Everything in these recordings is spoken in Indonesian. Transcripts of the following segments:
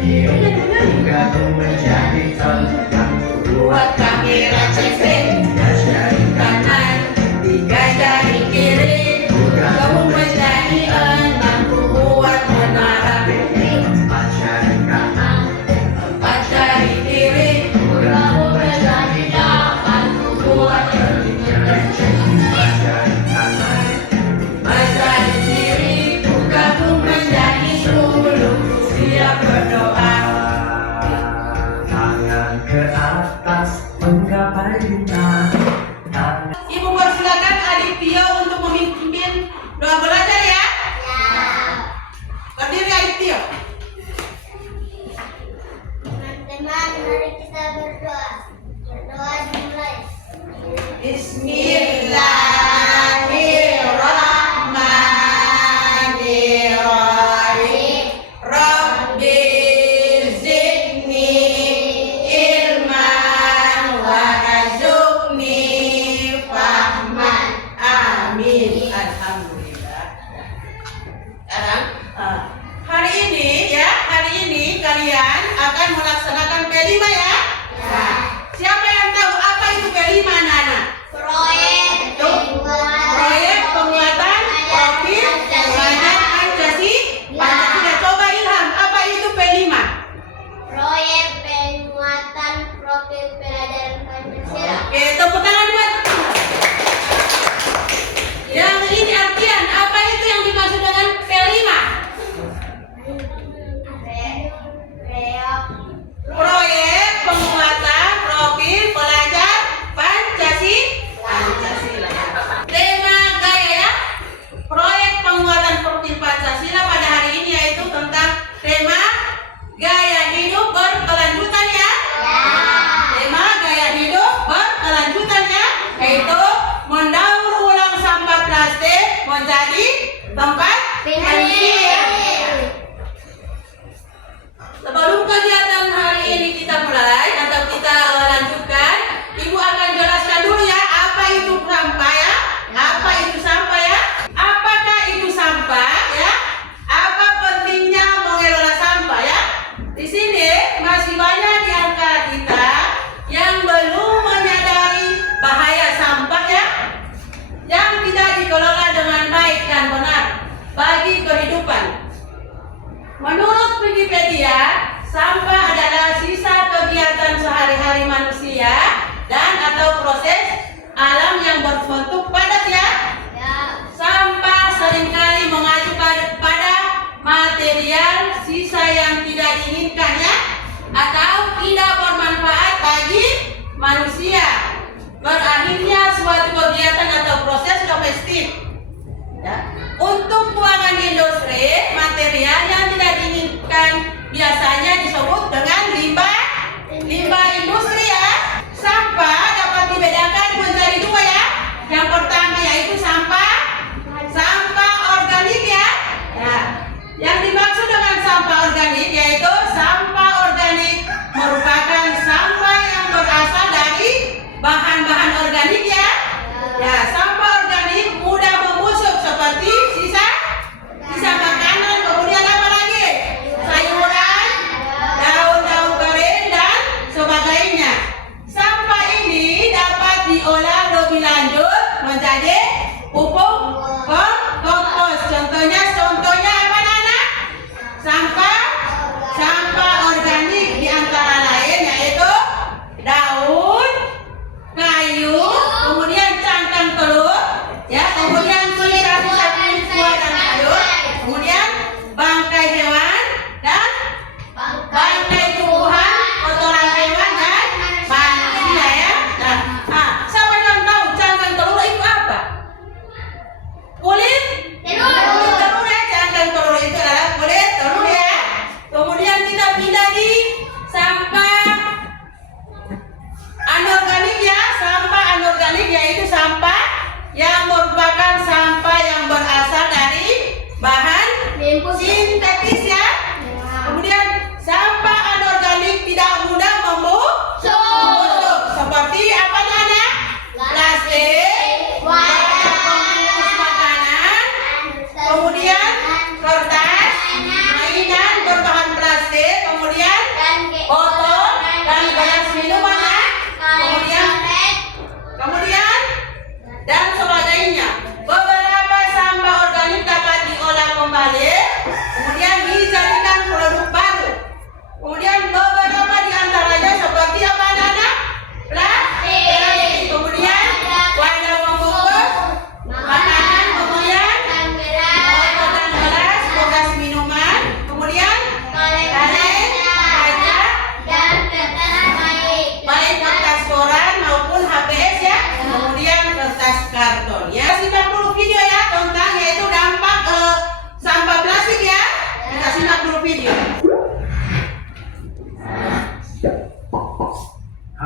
kiri, gabung menjadi tongkat. Buat kamera cekring, 3 jari kanan, 3 jari kiri, gabung menjadi 6. Buat menara piring, 4 jari kanan, 4 jari kiri, gabung menjadi 8. Buat jari cekring, 4 jari kanan, 4 jari kiri, gabung menjadi 10. Siap berdoa, tangan ke atas menggapai bintang. Ibu persilakan adik Tio untuk memimpin doa belajar ya. Berdiri adik Tio. Teman-teman, mari kita berdoa. Berdoa dimulai. Bismillahirrahmanirrahim. Rabbi zidni ilman warzuqni fahman. Amin. Alhamdulillah. Sekarang hari ini kalian akan melaksanakan P5 ya. Siapa yang tahu apa itu P5 anak-anak? Proyek Proyek penguatan profil pelajar Pancasila. Coba Ilham, apa itu P5? Proyek penguatan profil pelajaran Pancasila. Oke, tepuk tangan buat. Yang ini artian apa itu yang dimaksud dengan P5? Proyek penguatan profil pelajar Pancasila. Tema gaya ya. Proyek penguatan profil Pancasila pada hari ini yaitu tentang tema gaya hidup berkelanjutan ya. Tema gaya hidup berkelanjutan ya, yaitu mendaur ulang sampah plastik menjadi tempat pensil. Sebelum kegiatan hari ini kita mulai atau kita lanjutkan, Ibu akan jelaskan dulu ya apa itu sampah ya. Apa itu sampah ya? Apakah itu sampah ya? Apa pentingnya mengelola sampah ya? Di sini masih banyak di antara kita yang belum menyadari bahaya sampah ya, yang tidak dikelola dengan baik dan benar bagi kehidupan. Menurut Wikipedia, sampah adalah sisa kegiatan sehari-hari manusia dan atau proses alam yang berbentuk padat ya. Sampah seringkali mengacu pada material sisa yang tidak diinginkan ya, atau tidak bermanfaat bagi manusia. Berakhirnya suatu kegiatan atau proses domestik. Ya. Untuk buangan industri, material yang tidak diinginkan biasanya disebut dengan limbah industri ya. Sampah dapat dibedakan menjadi 2 ya. Yang pertama yaitu sampah organik ya. Yang dimaksud dengan sampah organik yaitu sampah organik merupakan sampah yang berasal dari bahan-bahan organik ya. Sampah organik mudah membusuk seperti sisa makanan, kemudian apa lagi? Sayuran, daun-daun kering dan sebagainya. Sampah ini dapat diolah lebih lanjut menjadi pupuk kompos. Contohnya apa Nana? Sampah organik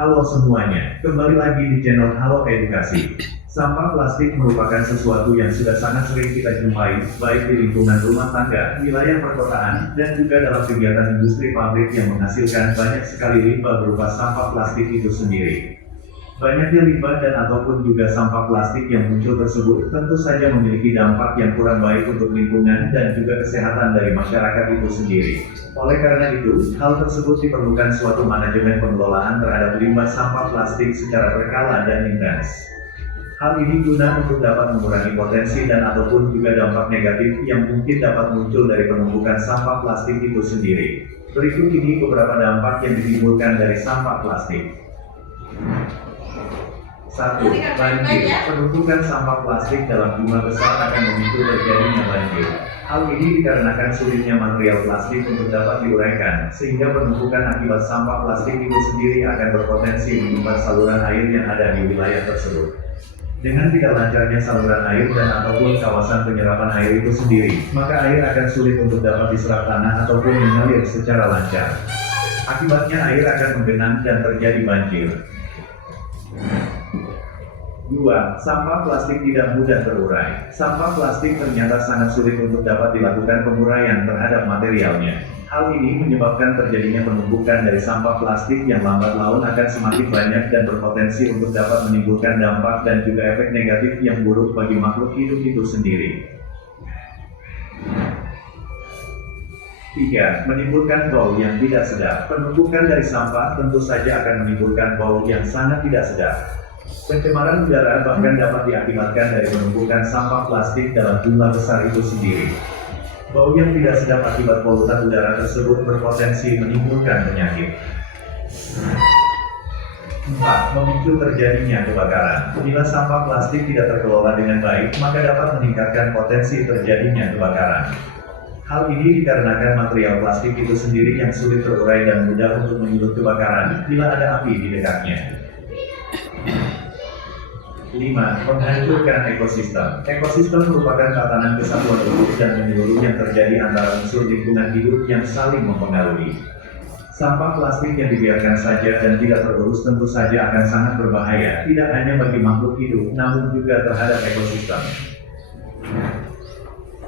Halo semuanya, kembali lagi di channel Halo Edukasi. Sampah plastik merupakan sesuatu yang sudah sangat sering kita jumpai, baik di lingkungan rumah tangga, wilayah perkotaan, dan juga dalam kegiatan industri pabrik yang menghasilkan banyak sekali limbah berupa sampah plastik itu sendiri. Banyaknya limbah dan ataupun juga sampah plastik yang muncul tersebut tentu saja memiliki dampak yang kurang baik untuk lingkungan dan juga kesehatan dari masyarakat itu sendiri. Oleh karena itu, hal tersebut diperlukan suatu manajemen pengelolaan terhadap limbah sampah plastik secara berkala dan intens. Hal ini guna untuk dapat mengurangi potensi dan ataupun juga dampak negatif yang mungkin dapat muncul dari penumpukan sampah plastik itu sendiri. Berikut ini beberapa dampak yang ditimbulkan dari sampah plastik. 1. Banjir. Penumpukan sampah plastik dalam jumlah besar akan memicu terjadinya banjir. Hal ini dikarenakan sulitnya material plastik untuk dapat diuraikan, sehingga penumpukan akibat sampah plastik itu sendiri akan berpotensi menyumbat saluran air yang ada di wilayah tersebut. Dengan tidak lancarnya saluran air dan ataupun kawasan penyerapan air itu sendiri, maka air akan sulit untuk dapat diserap tanah ataupun mengalir secara lancar. Akibatnya air akan menggenang dan terjadi banjir. 2. Sampah plastik tidak mudah terurai. Sampah plastik ternyata sangat sulit untuk dapat dilakukan penguraian terhadap materialnya. Hal ini menyebabkan terjadinya penumpukan dari sampah plastik yang lambat laun akan semakin banyak dan berpotensi untuk dapat menimbulkan dampak dan juga efek negatif yang buruk bagi makhluk hidup itu sendiri. 3. Menimbulkan bau yang tidak sedap. Penumpukan dari sampah tentu saja akan menimbulkan bau yang sangat tidak sedap. Pencemaran udara bahkan dapat diakibatkan dari penumpukan sampah plastik dalam jumlah besar itu sendiri. Bau yang tidak sedap akibat polutan udara tersebut berpotensi menimbulkan penyakit. 4. Memicu terjadinya kebakaran. Bila sampah plastik tidak terkelola dengan baik, maka dapat meningkatkan potensi terjadinya kebakaran. Hal ini dikarenakan material plastik itu sendiri yang sulit terurai dan mudah untuk menyulut kebakaran bila ada api di dekatnya. 5. Menghancurkan ekosistem. Ekosistem merupakan tatanan kesatuan hidup dan menyeluruh yang terjadi antara unsur lingkungan hidup yang saling mempengaruhi. Sampah plastik yang dibiarkan saja dan tidak terurus tentu saja akan sangat berbahaya, tidak hanya bagi makhluk hidup, namun juga terhadap ekosistem.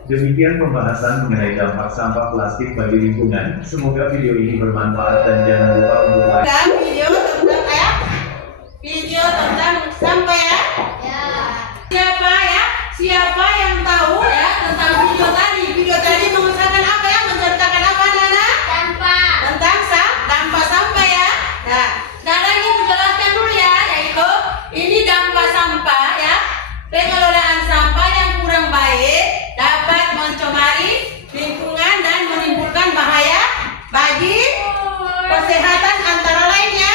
Demikian pembahasan mengenai dampak sampah plastik bagi lingkungan. Semoga video ini bermanfaat dan jangan lupa untuk like. Dan video tentang sampah ya. Siapa yang tahu ya tentang video tadi? Video tadi mengusahakan apa ya? Menceritakan apa, Nana? Sampah. Tentang dampak sampah ya. Nah, Nana ini menjelaskan dulu ya, yaitu ini dampak sampah ya. Pengelolaan sampah yang kurang baik dapat mencemari lingkungan dan menimbulkan bahaya bagi kesehatan antara lainnya.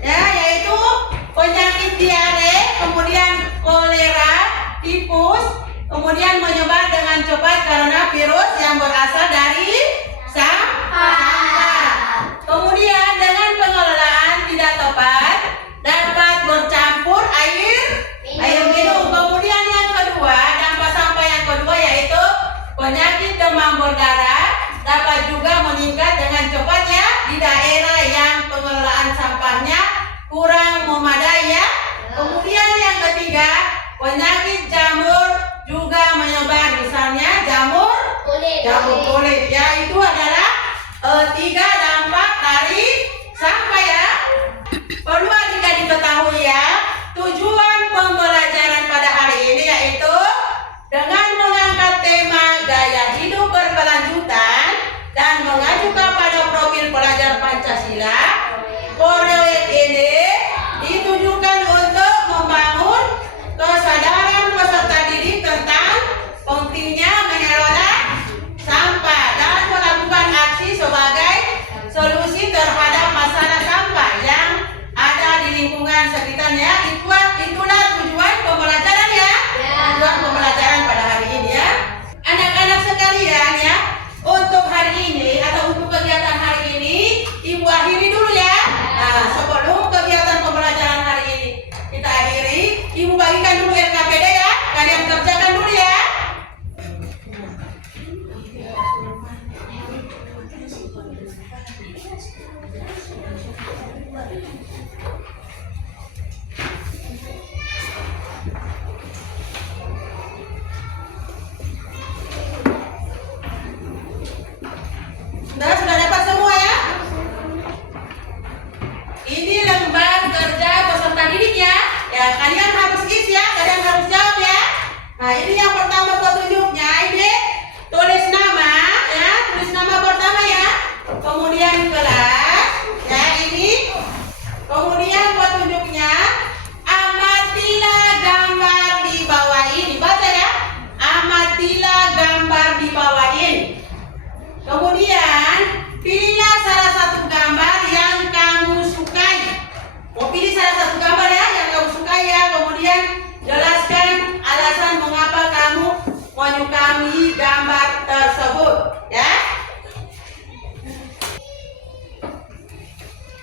Ya, yaitu penyakit diare, kemudian kolera, tipus, kemudian menyebar dengan cepat karena virus yang berasal dari sampah. Kemudian dengan pengelolaan tidak tepat dapat bercampur air minum. Kemudian yang kedua, dampak sampah yang kedua yaitu penyakit demam berdarah dapat juga meningkat dengan cepatnya di daerah yang pengelolaan sampahnya kurang memadai ya. Kemudian yang ketiga, penyakit jamur juga menyebar, misalnya jamur kulit ya. Itu adalah 3 dampak dari sampah ya. Perlu juga diketahui ya, tujuan pembelajaran pada hari ini yaitu dengan mengangkat tema gaya hidup berkelanjutan dan mengacu kepada profil pelajar Pancasila. Proyek ini ditujukan untuk membangun kesadaran peserta didik tentang pentingnya mengelola sampah dan melakukan aksi sebagai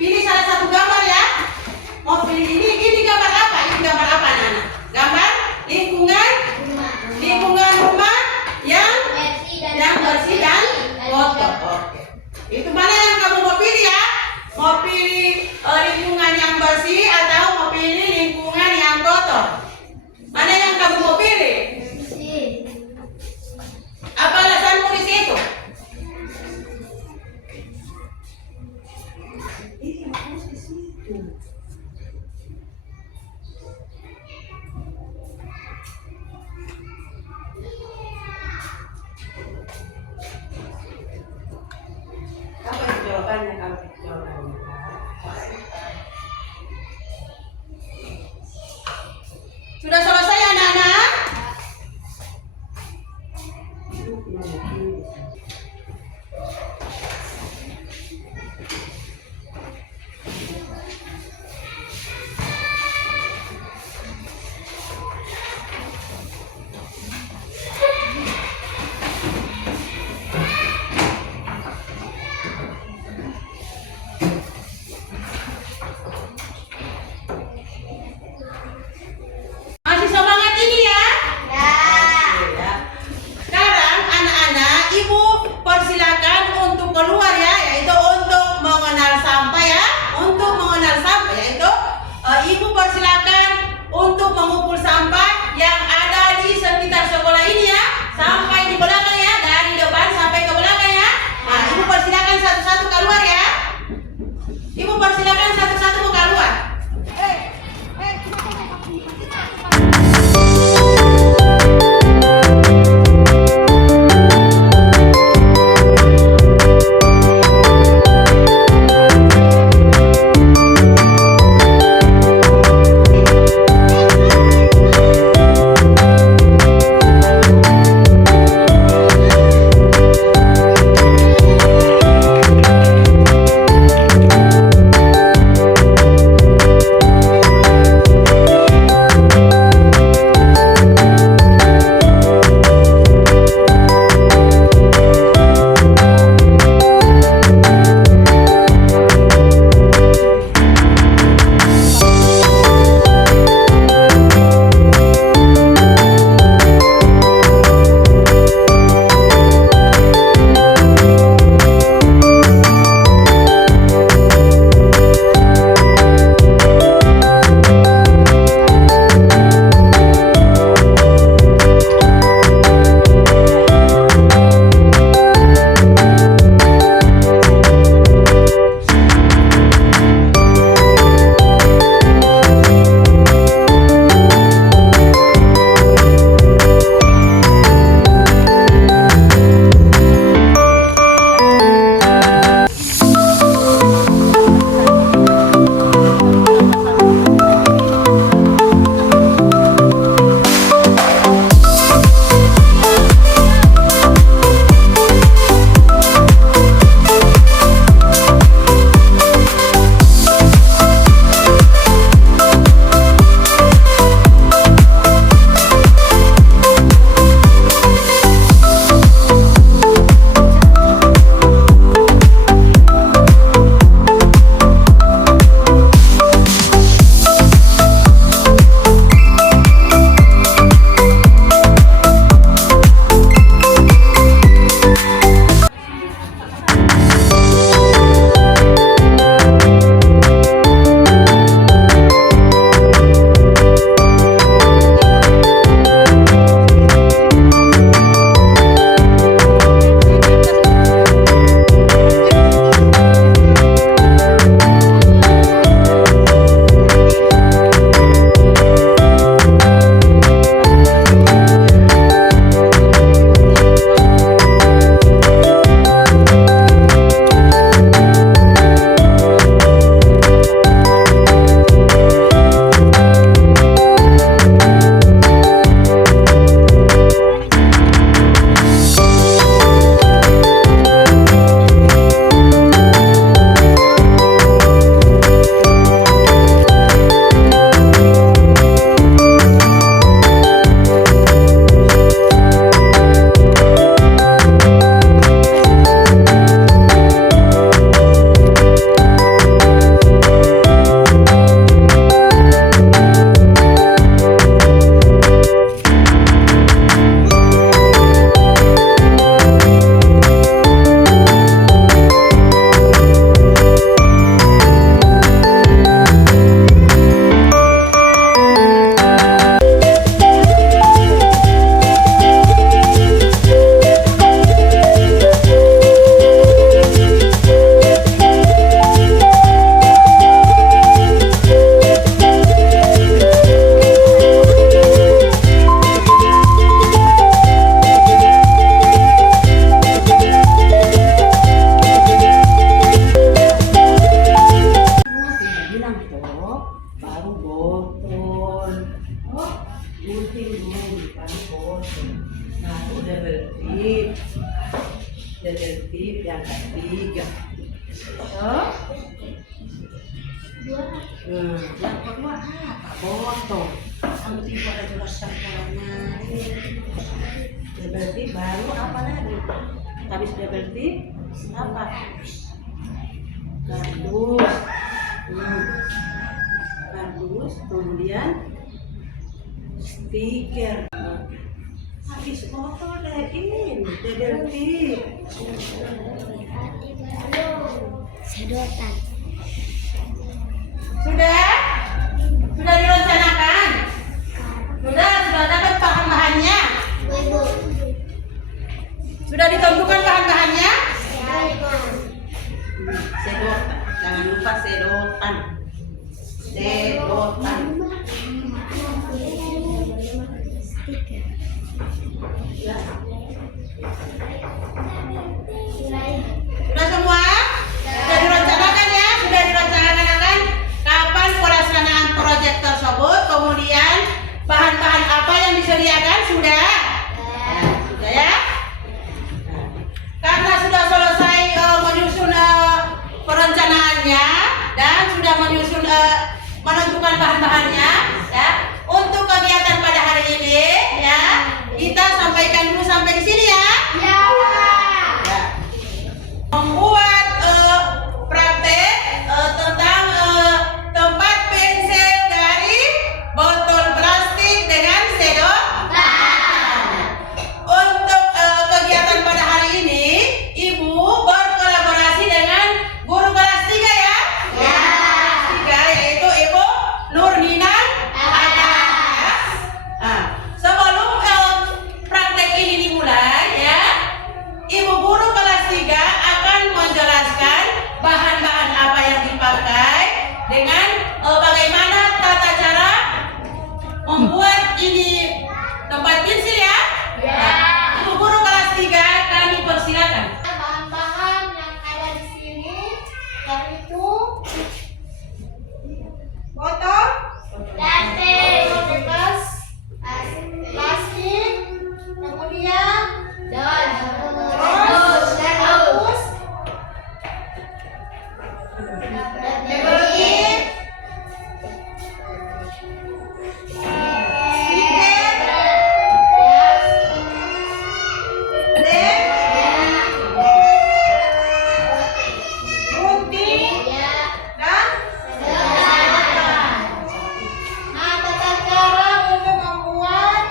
Pilih salah satu gambar ya. Mau pilih ini gambar apa? Ini gambar apa, Nana? Gambar lingkungan rumah yang bersih dan kotor. Oke. Itu mana yang kamu mau pilih ya? Mau pilih lingkungan yang bersih atau mau pilih lingkungan yang kotor? Mana yang kamu mau pilih? Apa alasanmu di situ? Apa itu jawabannya kalau itu jawabannya? Sudah selesai anak-anak? Masih 3. Yang kedua apa? Botol. Kamu tidak ada jelaskan caranya. Berarti baru apa lagi? Habis berarti apa? Kardus. Kardus, kemudian stiker. Habis botol deh ini, berarti. Sedotan. Sudah? Sudah direncanakan? Sudah dapat bahan-bahannya? Ibu. Sudah ditentukan bahan-bahannya? Sedotan. Sedotan, jangan lupa sedotan. Sedotan. Sudah semua? Sudah direncanakan ya? Sudah direncanakan kapan pelaksanaan proyek tersebut, kemudian bahan-bahan apa yang disediakan? Sudah? Sudah ya? Karena sudah selesai menyusun perencanaannya dan sudah menyusun menentukan bahan-bahannya ya. Untuk kegiatan pada hari ini ya, kita sampaikan dulu sampai di sini ya. Ya. Membuat praktek tentang tempat pensil dari botol plastik dengan sedotan. Untuk kegiatan pada hari ini, Ibu berkolaborasi dengan guru kelas 3 ya. Kelas 3 yaitu Ibu Nurninan Atas. Nah, sebelum praktek ini dimulai ya, Ibu guru kelas 3 akan menjelaskan bahan-bahan apa yang dipakai dengan bagaimana tata cara membuat ini tempat pensil ya. Ibu guru kelas 3 kami persilakan. Bahan-bahan yang ada di sini yaitu Botol, plastik, kemudian kardus, gunting, dan Nah, tata cara untuk membuat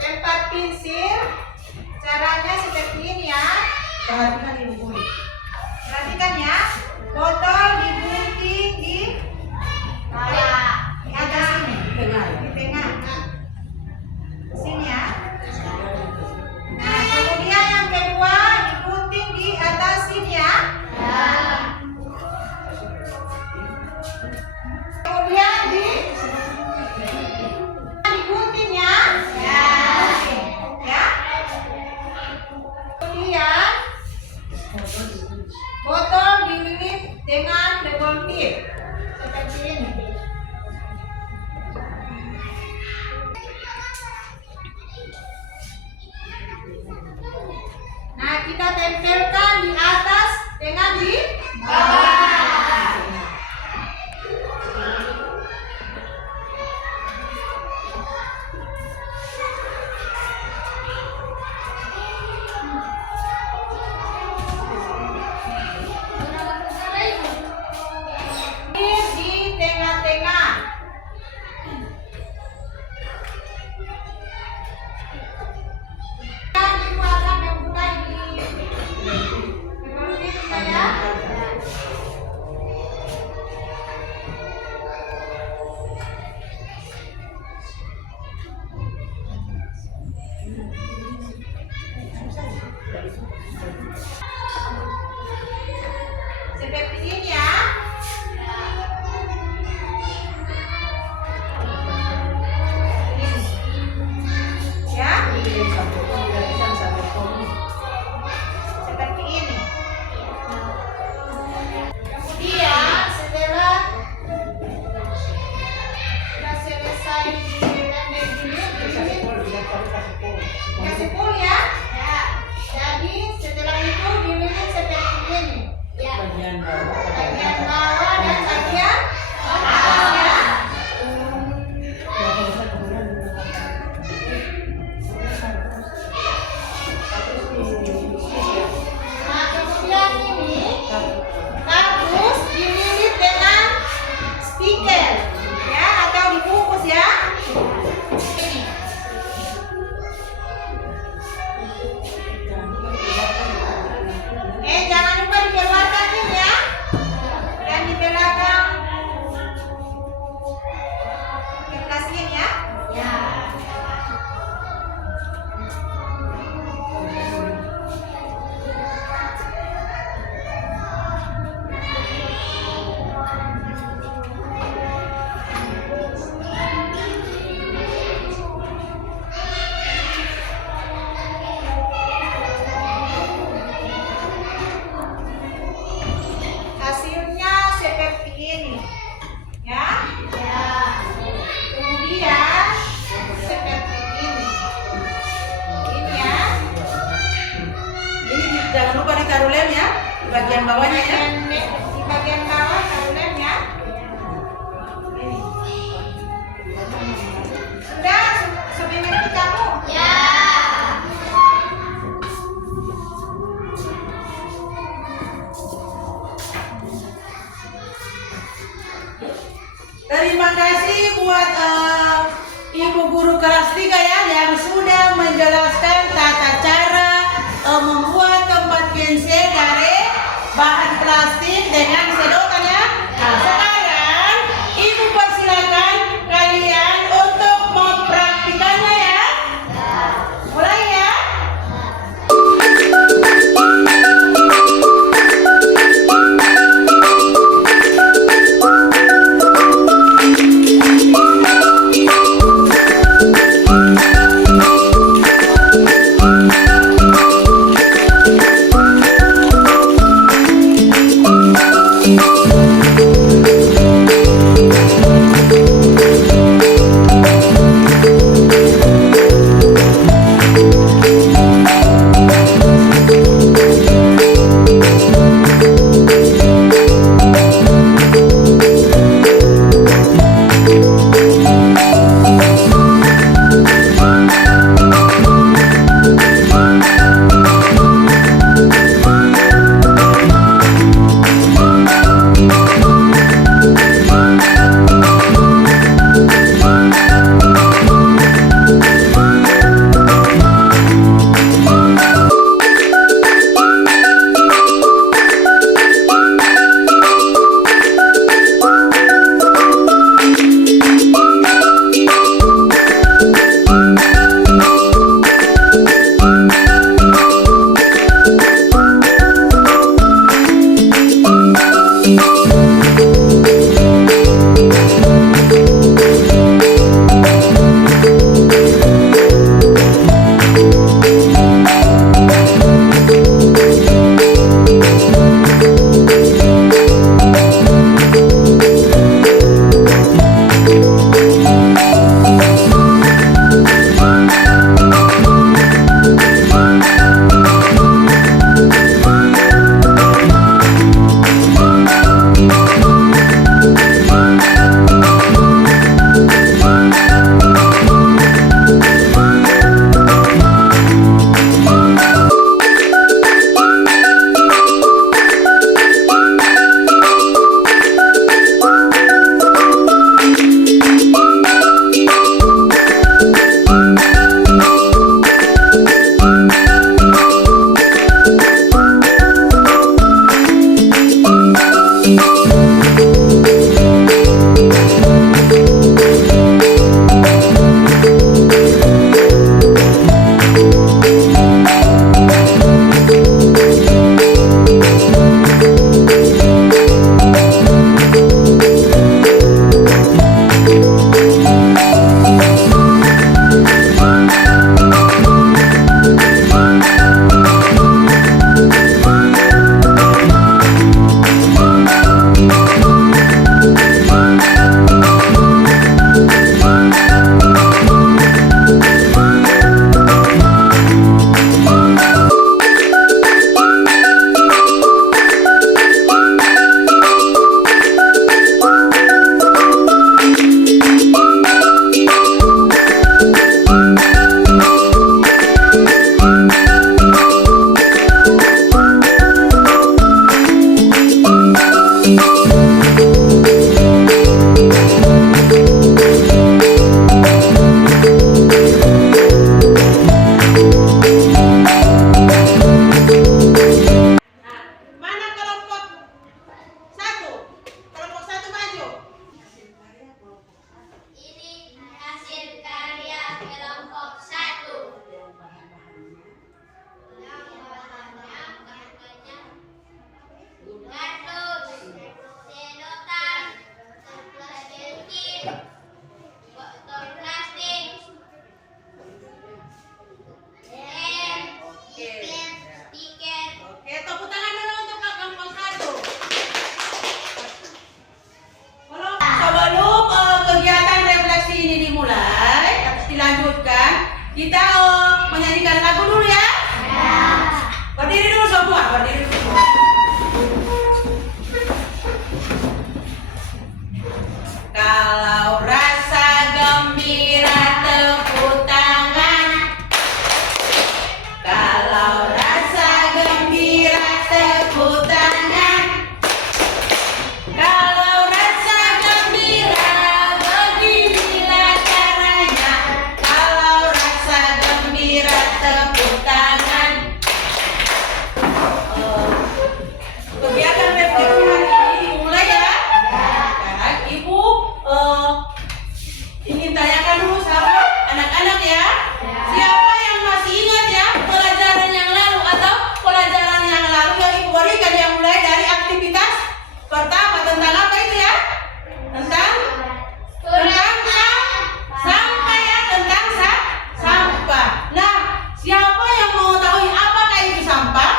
tempat pensil. caranya seperti ini ya. Perhatikan Ibu guru. Perhatikan ya. Botol digunting di atas sini, Tengah. di tengah. Sini ya. Nah, kemudian yang kedua digunting di atas sini ya. Kemudian digunting ya. Ya. Kemudian botol dililit dengan legong tip seperti ini. Nah, kita tempelkan di atas dengan di bawah. Di tengah bagian bawah. Bagian bawah dan bagian atas ya. Nah, kemudian ini kardus dililit dengan stiker ya atau dibungkus ya. Ini. Jangan lupa dikeluarkan ini ya. Dan di belakang kertasnya ya. Ya. Hasilnya seperti ini ya. Kemudian seperti ini ya. Ini jangan lupa ditaruh lem ya di bagian bawahnya ya. Di bagian bawah taruh lem ya. Ini. Sudah sampai mengerti kamu? Ya. Terima kasih buat Ibu Guru kelas 3 ya yang sudah menjelaskan tata cara membuat tempat pensil dari bahan plastik dengan sedotan ya. Nah, sekarang Ibu persilakan kalian untuk mempraktikannya ya. Mulai ya. kita menyanyikan lagu dulu ya. Berdiri dulu semua, berdiri dulu. Kalau rasa gembira tepuk tangan. Kalau rasa gembira tepuk tangan. Kalau rasa gembira beginilah caranya. Kalau rasa gembira tepuk tangan. Kegiatan refleksi hari ini mulai ya. Sekarang ibu ingin tanyakan dulu sama anak-anak ya. Siapa yang masih ingat ya pelajaran yang lalu atau pelajaran yang lalu yang ibu berikan yang mulai dari aktivitas pertama tentang apa itu ya? Tentang sampah ya, tentang sampah. Nah, siapa yang mau tahu apakah itu sampah?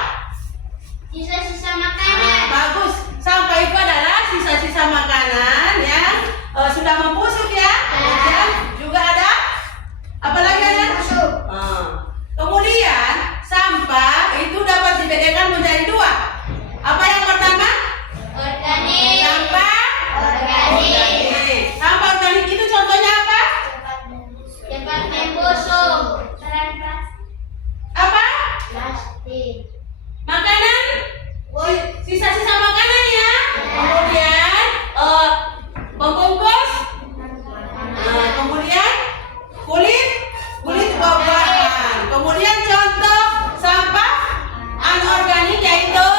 Sisa-sisa makanan. Bagus. Sampah itu adalah sisa-sisa makanan yang sudah membusuk ya. Kemudian juga ada apa lagi ada? Kemudian sampah itu dapat dibedakan menjadi dua. Apa yang pertama? Organik. Sampah Organik. Sampah organik itu contohnya apa? Cepat membusuk. Apa? Plastik. Makanan? Sisa-sisa makanan ya. Kemudian pembungkus. Kemudian kulit buah-buahan. Kemudian contoh sampah anorganik yaitu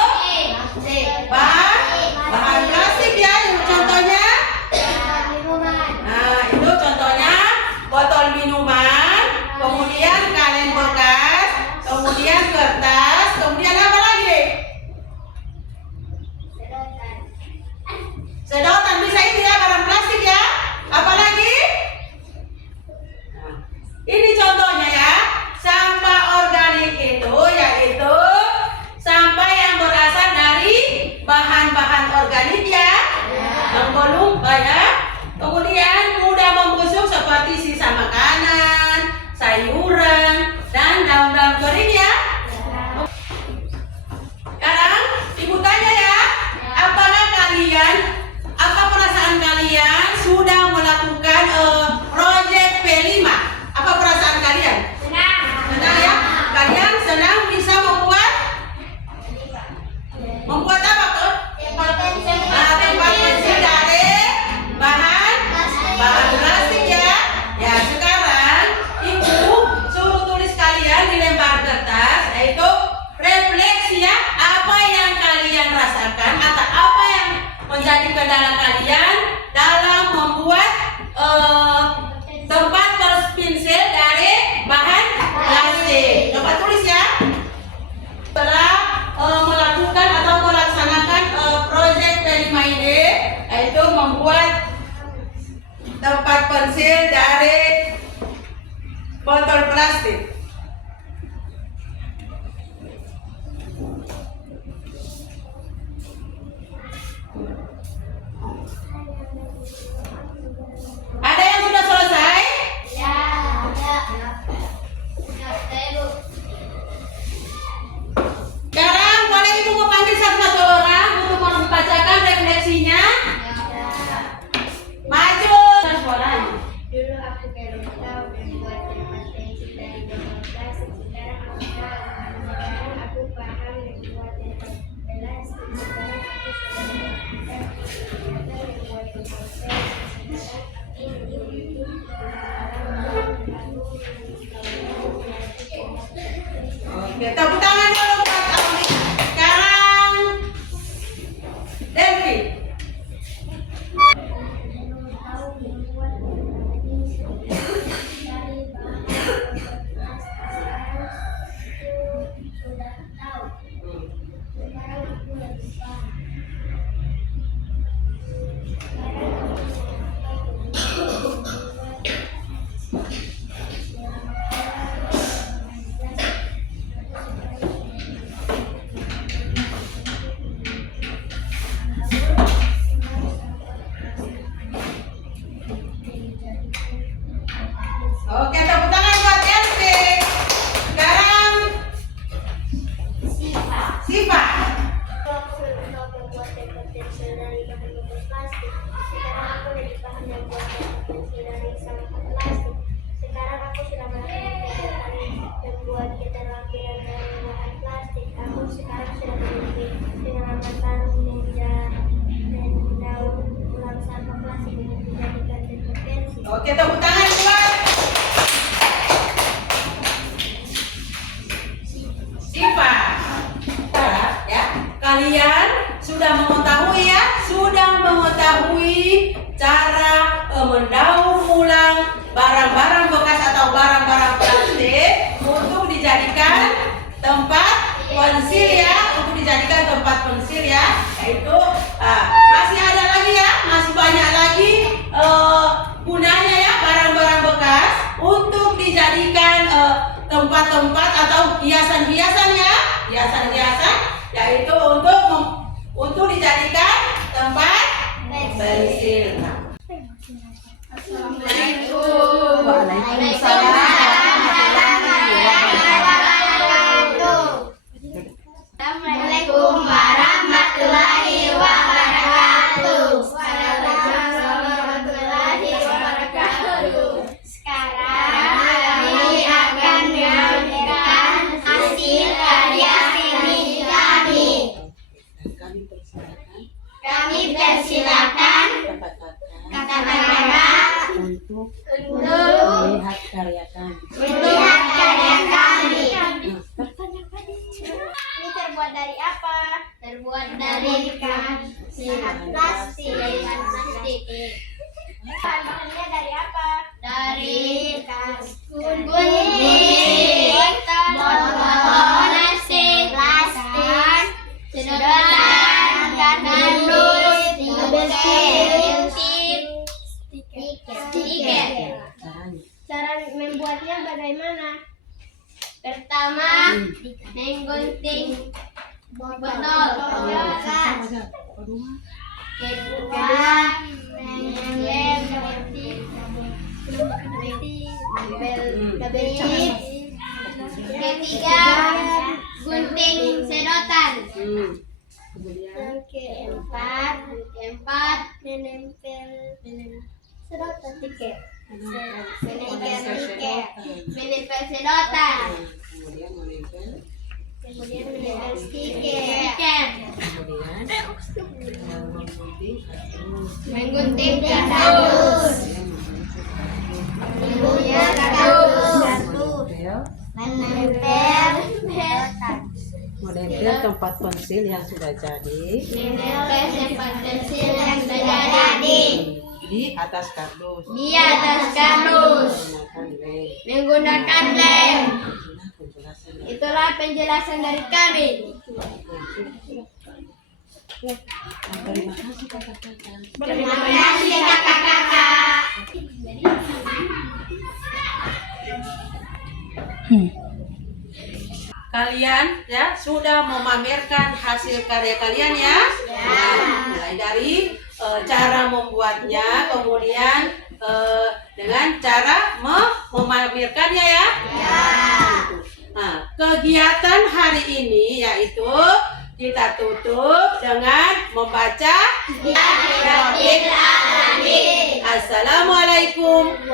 bahan plastik ya. Yang contohnya, nah itu contohnya botol minuman, kemudian kaleng bekas, kemudian kertas, kemudian apa lagi? Sedotan bisa itu ya, barang plastik ya. Apa lagi? Nah, ini contohnya ya. Sampah organik itu yaitu sampah yang berasal dari bahan-bahan organik ya. Yang belum banyak. Kemudian mudah membusuk seperti sisa makanan, sayuran, dan daun-daun kering ya. Sekarang ibu tanya ya, apa perasaan kalian sudah melakukan proyek P5? Apa perasaan kalian? Senang ya? Kalian senang bisa membuat apa tuh? Tempat pensil dari bahan plastik ya. Ya sekarang ibu suruh tulis kalian di lembar kertas, yaitu refleksi ya, apa yang kalian rasakan atau apa yang menjadi kendala kalian dalam membuat tempat pensil dari bahan plastik. Coba tulis ya. Setelah melakukan atau melaksanakan proyek P5 ini, yaitu membuat tempat pensil dari botol plastik. Ada yang sudah selesai? Sekarang boleh ibu memanggil satu-satu orang untuk membacakan refleksinya. Maju. Suaranya. Dulu aku belum tahu membuat tempat pensil dari membuat paper pensil dari bahan bekas plastik. Sekarang aku lebih paham membuat paper pensil dari sampah plastik. Sekarang aku sudah melakukan kegiatan membuat keterampilan dari bahan plastik. Aku sekarang sudah memiliki pengalaman baru mendaur ulang sampah plastik untuk dijadikan paper pensil. Oke, tepuk tangan buat Siva. Ya, kalian sudah mengetahui cara mendaur ulang barang-barang bekas atau barang-barang plastik untuk dijadikan tempat pensil ya, yaitu masih ada lagi ya, masih banyak lagi gunanya ya untuk dijadikan tempat-tempat atau hiasan-hiasan ya, yaitu untuk dijadikan tempat pensil. Assalamualaikum. Assalamualaikum warahmatullahi wabarakatuh. Warahmatullahi wabarakatuh. Sekarang kami akan memberikan hasil karya seni kami. Kami persilakan kakak-kakak untuk melihat karya kami. Ini terbuat dari apa? Terbuat dari plastik. Bahan-bahannya dari apa? Dari gunting, botol nasi, plastik, sedotan, kardus, stiker. Cara membuatnya bagaimana? Pertama, menggunting botol gas. Kedua, menempel kabel jepit. Ketiga, gunting sedotan. Keempat, menempel sedotan tiket. Menempel sedotan. Kemudian menempel stiker. Menggunting kardus. Kemudian menempel tempat pensil yang sudah jadi di atas kardus. Menggunakan lem. Itulah penjelasan dari kami. Terima kasih kakak-kakak. Kalian ya sudah memamerkan hasil karya kalian ya. Nah, mulai dari cara membuatnya, kemudian dengan cara memamerkannya ya. Nah, kegiatan hari ini yaitu kita tutup dengan membaca Assalamualaikum